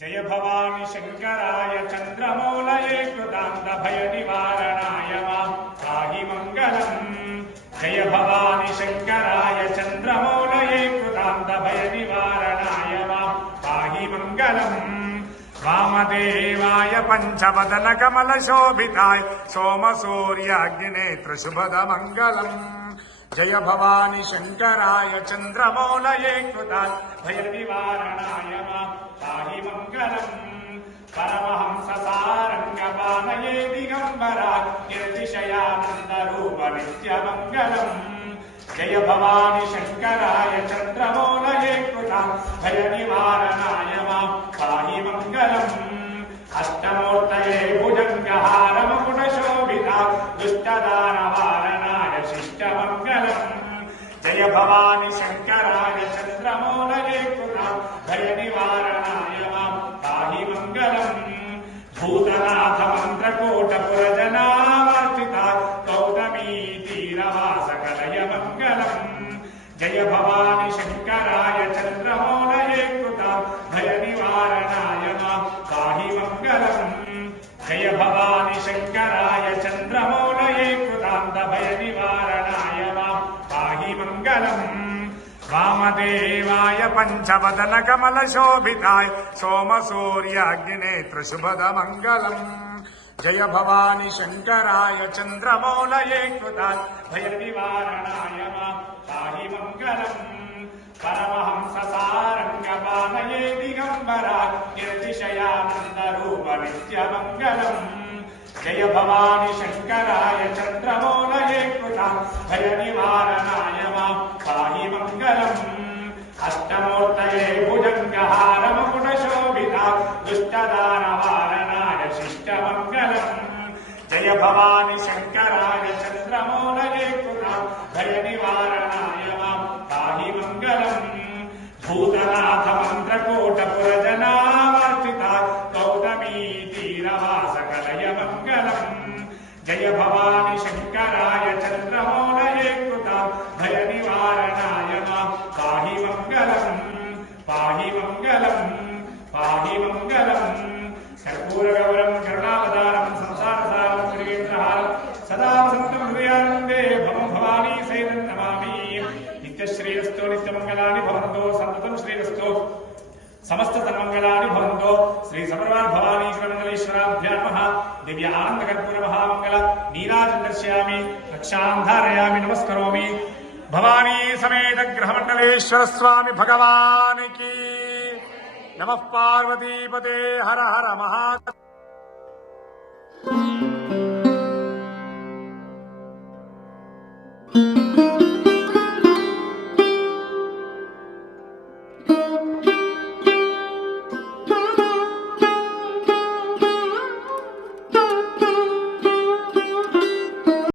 जय भवानी शंकराय चंद्रमौलये कृतांत भय निवारणाय मां पाहि मंगलम्। जय भवानी शंकराय चंद्रमौलये कृतांत भय निवारणाय मां पाहि मंगलम्। वामदेवाय पंचवदन कमल शोभिताय सोम सूर्याग्निनेत्र शुभद मंगलम्। जय भवानी शंकराय चंद्रमौलये कृतांत भय निवारणाय मां पाहि मंगलम्। परमहंस सारंगपाणये दिगंबरा कीर्तिशयानंदरूप नित्यमंगलम्। जय भवानी शंकराय चंद्रमौलये कृतांत भय निवारणाय मां पाहि मंगलम्। अष्टमूर्तये भुजंगहार मुकुटशोभिता दुष्टदानवारणाय शिष्टमंगलम्। जय भवानी शंकराय चंद्रमौलये कृतांत भय निवारणाय मां पाहि मंगलम्। भूतनाथ मन्त्रकूटपुरजनावर्तिता गौतमी तीरवासकलय मंगलम्। जय भवानी शंकराय चंद्रमौलये कृतांत भय निवारणाय मां पाहि मंगलम्। जय भवानी शंकराय चंद्रमौलये कृतांत भय निवारणाय मां पाहि मंगलम्। वामदेवाय पंचवदन कमल शोभिताय सोम सूर्याग्निनेत्र शुभद मंगलम्। जय भवानी शंकराय चंद्रमौलये कृतांत भय निवारणाय मां पाहि मंगलम्। परमहंस सारंगपाणये दिगंबरा कीर्तिशयानंदरूप नित्यमंगलम्। जय भवानी शंकराय चंद्रमौलये कृतांत भय निवारणाय मां पाहि मंगलम्। अष्टमूर्तये भुजंगहार मुकुटशोभिता दुष्टदानवारणाय शिष्टमंगलम्। जय भवानी शंकराय चंद्रमौलये कृतांत भय निवारणाय मां पाहि मंगलम्। भूतनाथ मन्त्रकूटपुरजनावर्तिता गौतमी तीरवासकलय मंगलम्। जय भवानी शंकराय चंद्रमौलये कृतांत भय निवारणाय मां पाहि मंगलम्। पाहि मंगलम् पाहि मंगलम्। कर्पूरगौरं करुणावतारं संसारसारं त्रिनेत्रहारं सदा वसन्तं हृदयानन्दे भवं भवानी सहितं नमामि। नित्यश्रीरस्तो नित्यमङ्गलानि भवन्तु सन्ततं श्रीरस्तो समस्त तन्मंगलानि भवन्तु। श्री समर्वाद भवानी क्रमण्डलेश्वराभ्यां नमः। दिव्य आनंद कर्पूर महामंगल नीराजं दर्शयामि रक्षां धारयामि नमस्करोमि। भवानी समेत ग्रहमंडलेश्वर स्वामी भगवान की नमः। पार्वतीपते हर हर महादेव।